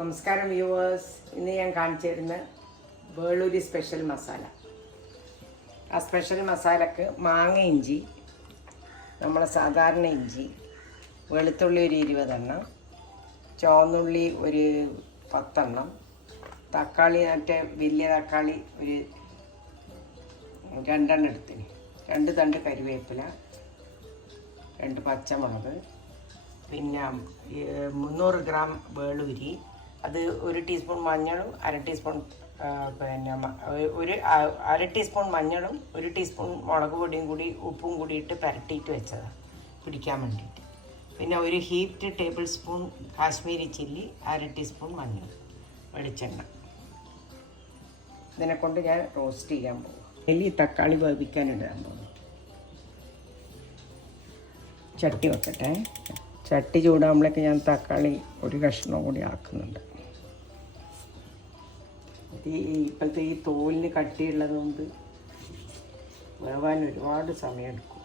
നമസ്കാരം വ്യൂവേഴ്സ്. ഇന്ന് ഞാൻ കാണിച്ചു തരുന്ന വേളൂരി സ്പെഷ്യൽ മസാല. ആ സ്പെഷ്യൽ മസാലക്ക് മാങ്ങ ഇഞ്ചി, നമ്മളെ സാധാരണ ഇഞ്ചി, വെളുത്തുള്ളി ഒരു 20 എണ്ണം, ചുവന്നുള്ളി ഒരു 10 എണ്ണം, തക്കാളി മറ്റേ വലിയ തക്കാളി ഒരു 2 എണ്ണം എടുത്തിന്, 2 തണ്ട് കരിവേപ്പില, 2 പച്ചമുളക്, പിന്നെ 300 ഗ്രാം വേളൂരി, അത് 1 ടീസ്പൂൺ മഞ്ഞളും 1/2 ടീസ്പൂൺ പിന്നെ ഒരു 1/2 ടീസ്പൂൺ മഞ്ഞളും 1 ടീസ്പൂൺ മുളക് പൊടിയും കൂടി ഉപ്പും കൂടിയിട്ട് പുരട്ടിയിട്ട് വെച്ചതാണ് പിടിക്കാൻ വേണ്ടിയിട്ട്. പിന്നെ ഒരു heaped table spoon Kashmiri chilli, 1/2 teaspoon മഞ്ഞൾ, വെളിച്ചെണ്ണ. ഇതിനെക്കൊണ്ട് ഞാൻ റോസ്റ്റ് ചെയ്യാൻ പോകും. വലിയ തക്കാളി വേവിക്കാനിടാൻ പോകും. ചട്ടി വെക്കട്ടെ. ചട്ടി ചൂടാകുമ്പോഴേക്ക് ഞാൻ തക്കാളി ഒരു കഷ്ണം കൂടി ആക്കുന്നുണ്ട്. ഇപ്പോഴത്തെ ഈ തോലിന് കട്ടിയുള്ളത് കൊണ്ട് വേവാൻ ഒരുപാട് സമയമെടുക്കും.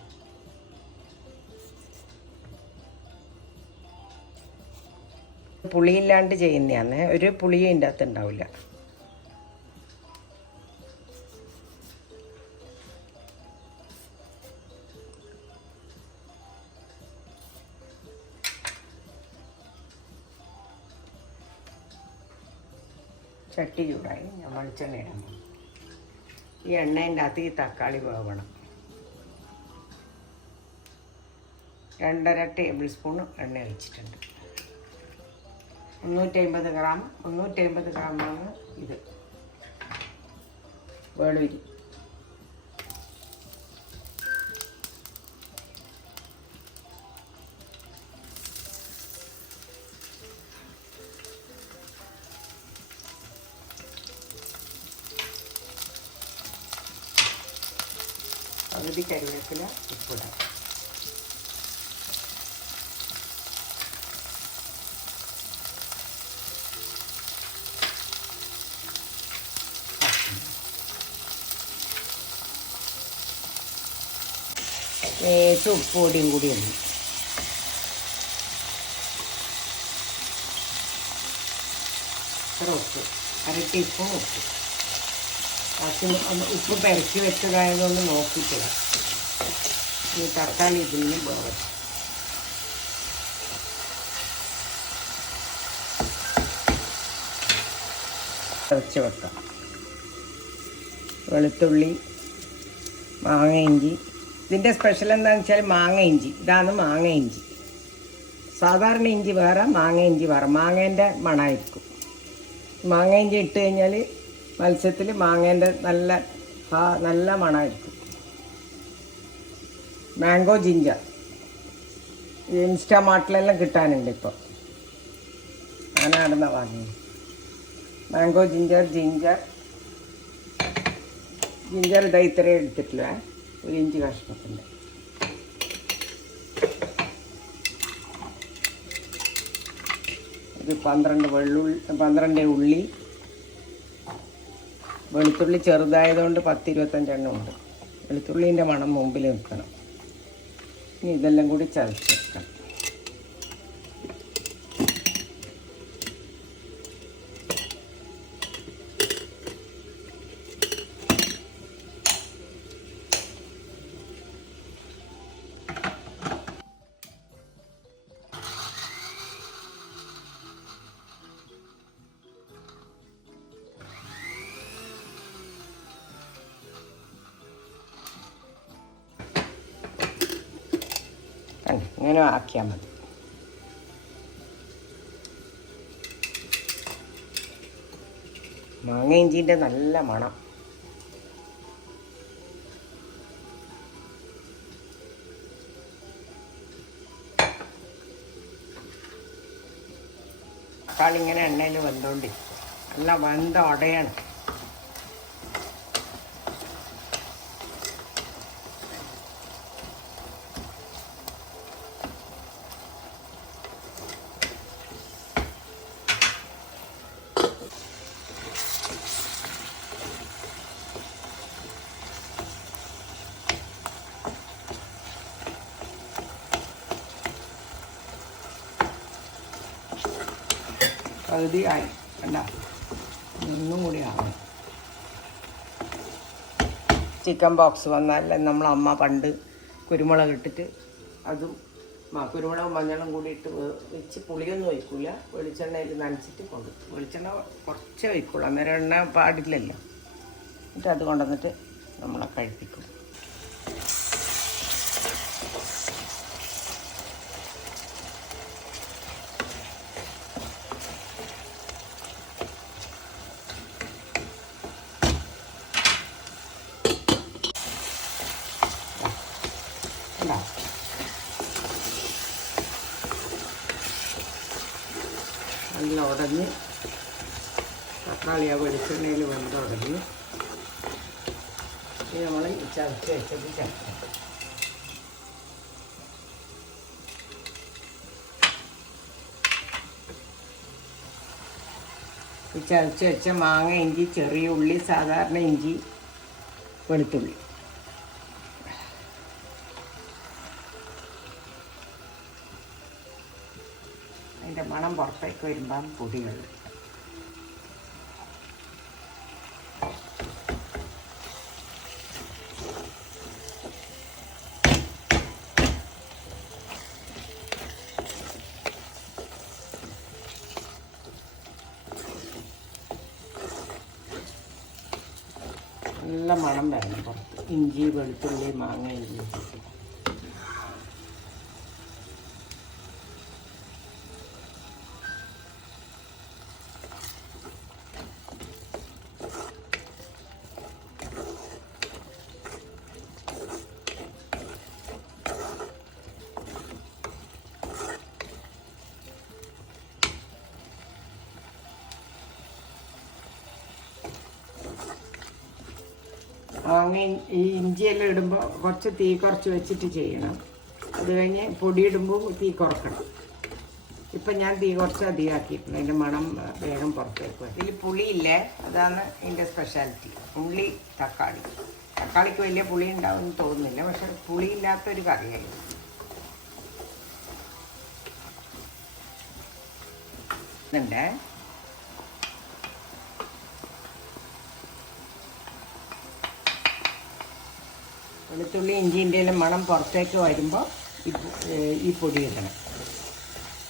പുളിയില്ലാണ്ട് ചെയ്യുന്നതാണ്, ഒരു പുളിയും ഇതിൻ്റെ അകത്ത് ഉണ്ടാവില്ല. ചട്ടി ചൂടായി, ഞാൻ വെളിച്ചെണ്ണ ഇടാൻ പോകും. ഈ എണ്ണേൻ്റെ അകത്ത് ഈ തക്കാളി വേവണം. 2.5 ടേബിൾ സ്പൂൺ എണ്ണ ഒഴിച്ചിട്ടുണ്ട്. 350 ഗ്രാമാണ് ഇത് വേളൂരി. പകുതി കരിവേപ്പില, ഉപ്പിടാം. ഉപ്പ് പൊടിയും കൂടി ഉണ്ട്. ഉപ്പ് 1/2 ടീസ്പൂൺ ഉപ്പ്. ഉപ്പ് പെരക്കി വെച്ചതായതുകൊണ്ട് നോക്കിയിട്ടില്ല. ഈ തക്കാളി ഇതിന് വേണം. കുറച്ച് വെക്കാം. വെളുത്തുള്ളി, മാങ്ങ ഇഞ്ചി. ഇതിൻ്റെ സ്പെഷ്യൽ എന്താണെന്ന് വെച്ചാൽ മാങ്ങ ഇഞ്ചി. ഇതാണ് മാങ്ങ ഇഞ്ചി. സാധാരണ ഇഞ്ചി വേറെ, മാങ്ങ ഇഞ്ചി വേറെ. മാങ്ങേൻ്റെ മണമായിരിക്കും. മാങ്ങ ഇഞ്ചി ഇട്ട് കഴിഞ്ഞാൽ മത്സ്യത്തിൽ മാങ്ങേൻ്റെ നല്ല മണമായിരിക്കും. മാംഗോ ജിഞ്ചർ ഇൻസ്റ്റാമാർട്ടിലെല്ലാം കിട്ടാനുണ്ട് ഇപ്പോൾ. അങ്ങനെ നടന്ന വാങ്ങി. മാംഗോ ജിഞ്ചർ ഇതാ ഇത്രയും എടുത്തിട്ടില്ല, 1 ഇഞ്ച് കഷ്ണത്തിൻ്റെ. ഒരു 12 ഉള്ളി. വെളുത്തുള്ളി ചെറുതായതുകൊണ്ട് 10-25 എണ്ണം ഉണ്ട്. വെളുത്തുള്ളീൻ്റെ മണം മുമ്പിൽ നിൽക്കണം. ഇനി ഇതെല്ലാം കൂടി ചതച്ച് വെക്കണം. ഇങ്ങനെ ആക്കിയാൽ മതി. മാങ്ങ ഇഞ്ചിൻ്റെ നല്ല മണം. തക്കാളി ഇങ്ങനെ എണ്ണയിൽ വെന്തുകൊണ്ടിരിക്കും. നല്ല വെന്ത ഉടയാണ്. പകുതി ആയി കണ്ട, ഒന്നും കൂടി ആവണം. ചിക്കൻ ബോക്സ് വന്നാൽ നമ്മളമ്മ പണ്ട് കുരുമുളക് ഇട്ടിട്ട് അതും കുരുമുളകും മഞ്ഞളും കൂടി ഇട്ട് വെച്ച് പുളിയൊന്നും ഒഴിക്കില്ല, വെളിച്ചെണ്ണയിൽ നനച്ചിട്ട് കൊണ്ട് വെളിച്ചെണ്ണ കുറച്ചേ ഒഴിക്കുള്ളൂ, അന്നേരം എണ്ണ പാടില്ലല്ലോ. എന്നിട്ട് അത് കൊണ്ടുവന്നിട്ട് നമ്മളെ കഴിപ്പിക്കും. നല്ല ഉടഞ്ഞ് തക്കാളി ആ വെളിച്ചെണ്ണയിൽ വെന്ത് ഉടഞ്ഞ് ഇനി നമ്മൾ ചതച്ച് വെച്ചത് ചേർക്കണം. ചതച്ച് വെച്ച മാങ്ങ, ഇഞ്ചി, ചെറിയ ഉള്ളി, സാധാരണ ഇഞ്ചി, വെളുത്തുള്ളി, അതിൻ്റെ മണം പുറത്തേക്ക് വരുമ്പം പൊടികൾ നല്ല മണം വരണം പുറത്ത്. ഇഞ്ചി, വെളുത്തുള്ളി, മാങ്ങ, ഇഞ്ചി. മാങ്ങ ഈ ഇഞ്ചിയെല്ലാം ഇടുമ്പോൾ കുറച്ച് തീ കുറച്ച് വെച്ചിട്ട് ചെയ്യണം. അത് കഴിഞ്ഞ് പൊടി ഇടുമ്പോൾ തീ കുറക്കണം. ഇപ്പം ഞാൻ തീ കുറച്ച് അധികമാക്കിയിട്ടുണ്ട്, അതിൻ്റെ മണം വേഗം പുറത്തേക്ക് വരും. ഇതിൽ പുളിയില്ലേ, അതാണ് ഇതിൻ്റെ സ്പെഷ്യാലിറ്റി. ഉള്ളി, തക്കാളി. തക്കാളിക്ക് വലിയ പുളി ഉണ്ടാവുമെന്ന് തോന്നുന്നില്ല, പക്ഷെ പുളിയില്ലാത്തൊരു കറിയായി. ഇതുണ്ടേ, വെളുത്തുള്ളി ഇഞ്ചിൻ്റെ എല്ലാം മണം പുറത്തേക്ക് വരുമ്പോൾ ഈ പൊടി ഇടണം.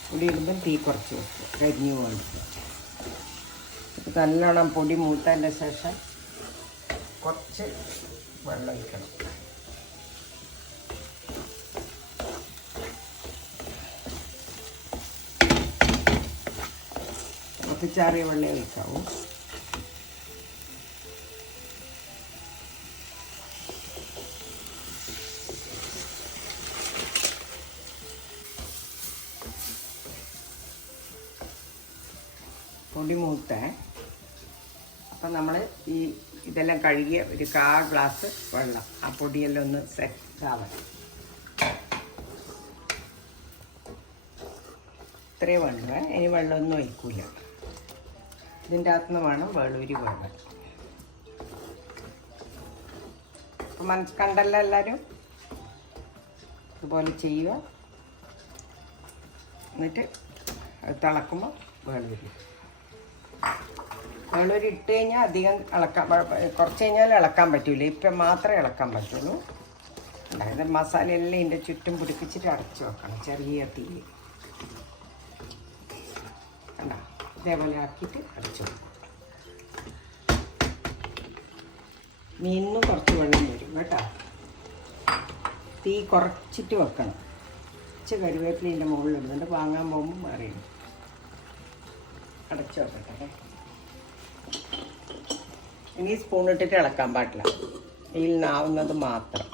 പൊടി ഇടുമ്പം തീ കുറച്ച് വെക്കും, കരിഞ്ഞു പോകണം. നല്ലോണം പൊടി മൂത്തതിൻ്റെ ശേഷം കുറച്ച് വെള്ളം ഒഴിക്കണം. തിളപ്പിച്ചാറിയ വെള്ളം ഒഴിക്കാവൂ. പൊടി മൂത്തേ. അപ്പം നമ്മൾ ഇതെല്ലാം കഴുകിയ ഒരു 1/4 ഗ്ലാസ് വെള്ളം, ആ പൊടിയെല്ലാം ഒന്ന് സെറ്റ് ആവണം. ഇത്രയും വെള്ളം, ഇനി വെള്ളമൊന്നും ഒഴിക്കില്ല. ഇതിൻ്റെ അകത്തുനിന്ന് വേണം വേളൂരി വെള്ളം. അപ്പം കണ്ടല്ലോ എല്ലാവരും, ഇതുപോലെ ചെയ്യുക. എന്നിട്ട് തിളക്കുമ്പോൾ വേളൂരി ഇട്ട് കഴിഞ്ഞാൽ അധികം ഇളക്കാൻ, കുറച്ച് കഴിഞ്ഞാൽ ഇളക്കാൻ പറ്റില്ല. ഇപ്പം മാത്രമേ ഇളക്കാൻ പറ്റുള്ളൂ. അതായത് മസാലയെല്ലാം ഇതിൻ്റെ ചുറ്റും പിടിപ്പിച്ചിട്ട് അടച്ചു വെക്കണം ചെറിയ തീയിൽ. കണ്ടോ, ഇതേപോലെ ആക്കിയിട്ട് അടച്ചു വെക്കും. മീനിനും കുറച്ച് വെള്ളം വരും കേട്ടോ. തീ കുറച്ചിട്ട് വെക്കണം. കുറച്ച് കരുവേപ്പില ഇതിൻ്റെ മുകളിൽ ഇടുന്നുണ്ട്, വാങ്ങാൻ പോകുമ്പോൾ അറിയണം. അടച്ചു വെക്കട്ടെ. ഇനി സ്പൂൺ ഇട്ടിട്ട് ഇളക്കാൻ പാടില്ല, ഇതിൽ നിന്നാവുന്നത് മാത്രം.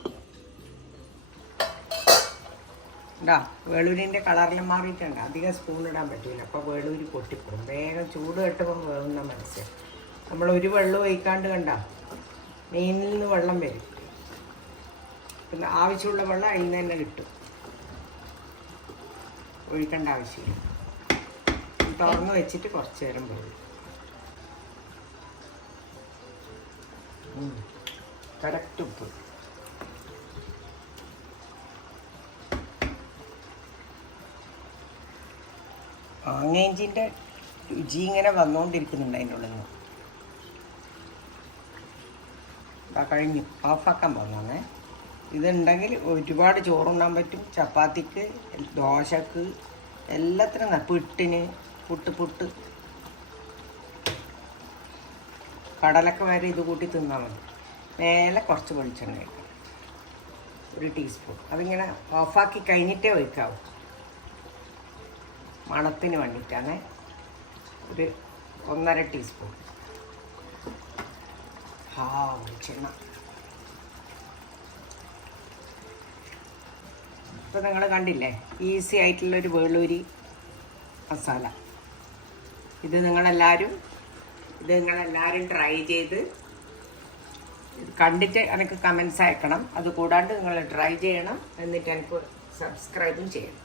ഉണ്ടാ, വേളൂരിൻ്റെ കളറിൽ മാറിയിട്ടുണ്ട്. അധികം സ്പൂൺ ഇടാൻ പറ്റില്ല, അപ്പോൾ വേളൂരി പൊട്ടിപ്പോകും. വേഗം ചൂട് കെട്ടുമ്പോൾ വേവുന്ന മനസ്സിൽ നമ്മൾ ഒരു വെള്ളം ഒഴിക്കാണ്ട് കണ്ട മീനിൽ നിന്ന് വെള്ളം വരും. പിന്നെ ആവശ്യമുള്ള വെള്ളം അതിൽ നിന്ന് തന്നെ കിട്ടും, ഒഴിക്കേണ്ട ആവശ്യമില്ല. തുറന്ന് വെച്ചിട്ട് കുറച്ച് നേരം പോകും. കറക്റ്റ് ഉപ്പ്. മാങ്ങയിഞ്ചിൻ്റെ രുചി ഇങ്ങനെ വന്നുകൊണ്ടിരിക്കുന്നുണ്ട് അതിൻ്റെ ഉള്ളിൽ നിന്ന്. കഴിഞ്ഞു, ഓഫാക്കാൻ പോകുന്നേ. ഇതുണ്ടെങ്കിൽ ഒരുപാട് ചോറുണ്ണാൻ പറ്റും. ചപ്പാത്തിക്ക്, ദോശക്ക്, എല്ലാത്തിനും പുട്ടിന്, പുട്ട് കടലൊക്കെ വരെ ഇത് കൂട്ടി തിന്നാൽ മതി. മേലെ കുറച്ച് വെളിച്ചെണ്ണ ഒഴിക്കണം, 1 ടീസ്പൂൺ. അതിങ്ങനെ ഓഫാക്കി കഴിഞ്ഞിട്ടേ ഒഴിക്കാവൂ, മണത്തിന് വേണ്ടിയിട്ടാണ്. ഒരു 1.5 ടീസ്പൂൺ വെളിച്ചെണ്ണ. ഇപ്പോൾ നിങ്ങൾ കണ്ടില്ലേ, ഈസി ആയിട്ടുള്ളൊരു വേളൂരി മസാല. ഇത് നിങ്ങളെല്ലാവരും ട്രൈ ചെയ്ത് കണ്ടിട്ട് എനിക്ക് കമൻസ് അയക്കണം. അതുകൂടാണ്ട് നിങ്ങൾ ട്രൈ ചെയ്യണം, എന്നിട്ട് എനിക്ക് സബ്സ്ക്രൈബും ചെയ്യണം.